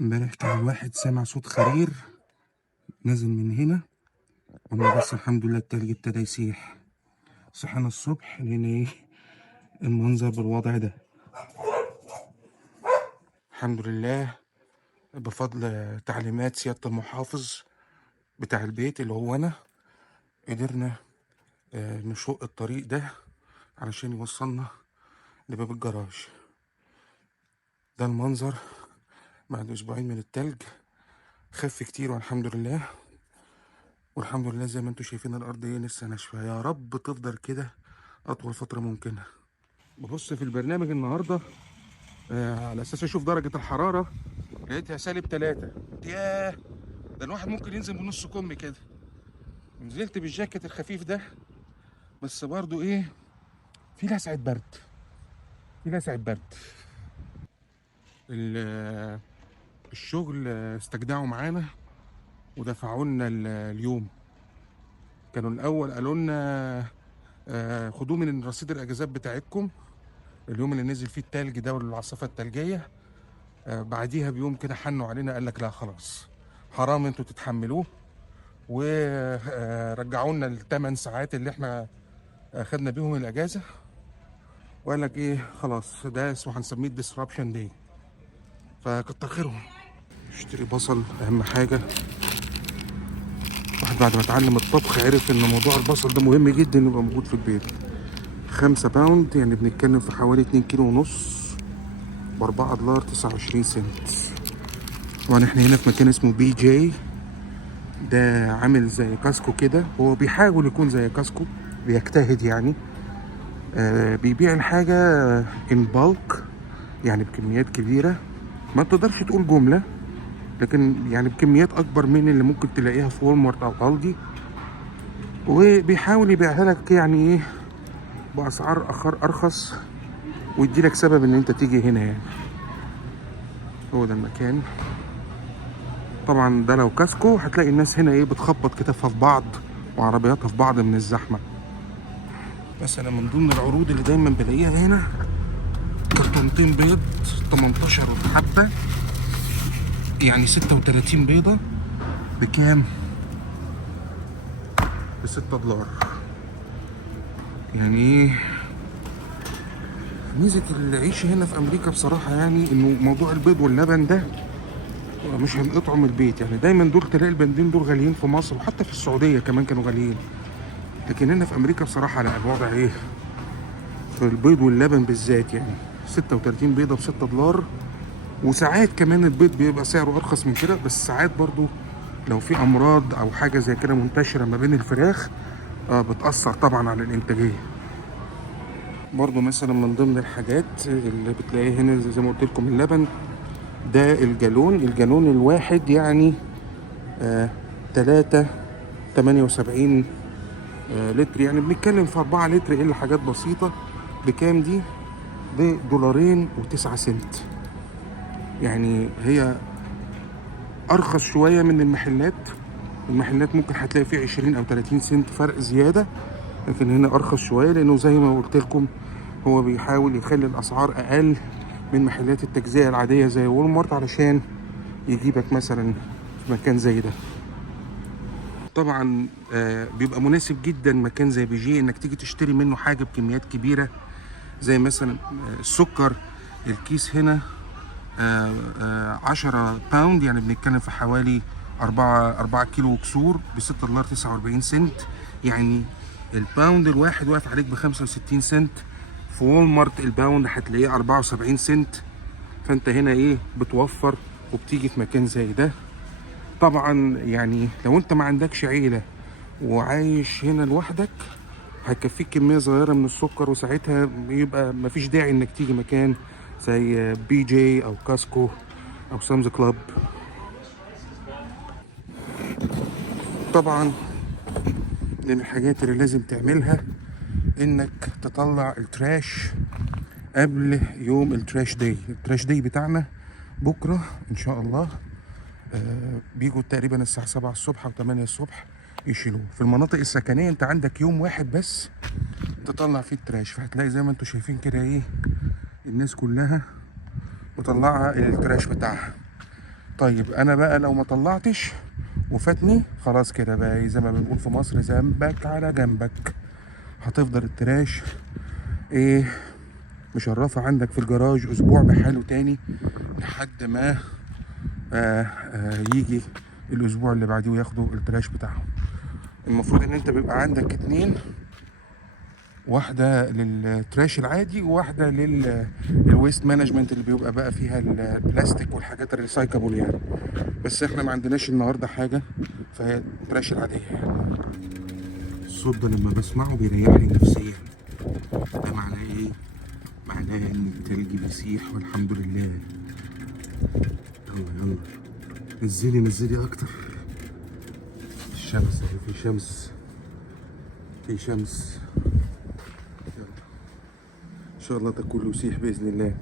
امبارح كان الواحد سامع صوت خرير نازل من هنا. وما بس الحمد لله التلج ابتدى يسيح. صحينا الصبح لقينا ايه المنظر بالوضع ده. الحمد لله بفضل تعليمات سيادة المحافظ بتاع البيت اللي هو انا قدرنا نشق الطريق ده علشان يوصلنا لباب الجراج. ده المنظر بعد اسبوعين من التلج. خف كتير والحمد لله. والحمد لله زي ما انتم شايفين الارض ايه لسه ناشفه، يا رب تفضل كده اطول فتره ممكنه. ببص في البرنامج النهارده على اساس اشوف درجه الحراره، لقيتها -3. ياه، ده الواحد ممكن ينزل بنص كم كده. نزلت بالجاكيت الخفيف ده، بس برضو ايه، في لسعه برد، في لسعه برد. الشغل استجدعوا معانا ودفعوا لنا اليوم. كانوا الاول قالوا لنا خدوه من رصيد الاجازات بتاعتكم اليوم اللي نزل فيه التلج ده والعاصفه التلجيه. بعديها بيوم كده حنوا علينا، قال لك لا خلاص حرام انتوا تتحملوه، ورجعوا لنا ال8 ساعات اللي احنا خدنا بيهم الاجازه. وقال لك ايه خلاص ده اسمه هنسميه ديسربشن داي. فكتر خيرهم. اشتري بصل اهم حاجه. واحد بعد ما اتعلم الطبخ عرف ان موضوع البصل ده مهم جدا يبقى موجود في البيت. 5 باوند يعني بنتكلم في حوالي 2 كيلو ونص، ب4 دولار 29 سنت. طبعا احنا هنا في مكان اسمه بي جي. ده عامل زي كاسكو كده، هو بيحاول يكون زي كاسكو، بيجتهد يعني. بيبيع الحاجة ان بالك، يعني بكميات كبيرة. ما تقدرش تقول جملة، لكن يعني بكميات اكبر من اللي ممكن تلاقيها في والمارت او الدي. وبيحاول يبيعها لك يعني ايه باسعار ارخص، ويدي لك سبب ان انت تيجي هنا يعني. هو ده المكان. طبعا ده لو كاسكو هتلاقي الناس هنا ايه بتخبط كتافها في بعض وعربياتها في بعض من الزحمة. مثلا من ضمن العروض اللي دايما بلاقيها هنا كرتونتين بيض 18 حبة، يعني 36 بيضة. بكام؟ ب6 دولار. يعني ايه ميزة العيش هنا في أمريكا بصراحة، يعني إنه موضوع البيض واللبن ده مش هنقطعوا من البيت. يعني دايما دول تلاقي البنزين دول غاليين في مصر، وحتى في السعودية كمان كانوا غاليين. لكن هنا في أمريكا بصراحة لا، الوضع إيه في البيض واللبن بالذات. يعني 36 بيضة ب6 دولار. وساعات كمان البيض بيبقى سعره أرخص من كده، بس ساعات برضو لو في أمراض أو حاجة زي كده منتشرة ما بين الفراخ بتأثر طبعا على الإنتاجية. برضو مثلا من ضمن الحاجات اللي بتلاقيها هنا زي ما قلت لكم اللبن ده. الجالون الواحد يعني 3.78 لتر، يعني بنتكلم في 4 لتر إلا حاجات بسيطة. بكام دي؟ ب$2.09. يعني هي أرخص شوية من المحلات. المحلات ممكن هتلاقي فيه 20 أو 30 سنت فرق زيادة، لكن هنا أرخص شوية لأنه زي ما قلت لكم هو بيحاول يخلي الأسعار أقل من محلات التجزئة العادية زي وولمارت علشان يجيبك مثلا في مكان زي ده. طبعا بيبقى مناسب جدا مكان زي بيجي انك تيجي تشتري منه حاجة بكميات كبيرة، زي مثلا السكر. الكيس هنا 10 باوند، يعني بنتكلم في حوالي 4 كيلو وكسور ب6 دولار 49 سنت. يعني الباوند الواحد واقف عليك ب65 سنت. في وولمارت الباوند هتلاقيه 74 سنت. فانت هنا ايه بتوفر وبتيجي في مكان زي ده. طبعا يعني لو انت ما عندكش عيلة وعايش هنا لوحدك هتكفيك كمية صغيرة من السكر، وساعتها بيبقى مفيش داعي انك تيجي مكان زي بي جي او كاسكو او سامز كلاب. طبعا من الحاجات اللي لازم تعملها انك تطلع التراش قبل يوم التراش داي. التراش داي بتاعنا بكرة ان شاء الله. بيجوا تقريبا الساعة 7 الصبح او 8 الصبح يشيلوه. في المناطق السكنية انت عندك يوم واحد بس تطلع فيه التراش، فهتلاقي زي ما انتوا شايفين كده ايه الناس كلها مطلعة التراش بتاعها. طيب انا بقى لو ما طلعتش وفاتني خلاص كده بقى زي ما بنقول في مصر، ذنبك على جنبك. هتفضل التراش ايه مشرفة عندك في الجراج اسبوع بحاله تاني، لحد ما يجي الاسبوع اللي بعديه وياخدوا التراش بتاعهم. المفروض ان انت بيبقى عندك اتنين، واحدة للتراش العادي وواحدة للويست مانجمنت اللي بيبقى بقى فيها البلاستيك والحاجات الريسايكابل يعني. بس احنا ما عندناش النهارده حاجة، فهي التراش العادية يعني. الصوت ده لما بسمعه بيريحني نفسيا. ده معناه ايه؟ معناه ان التلج بيسيح والحمد لله. يلا يلا، نزلي نزلي اكتر. الشمس اهي، في شمس، في شمس. يلا ان شاء الله ده كله يسيح باذن الله.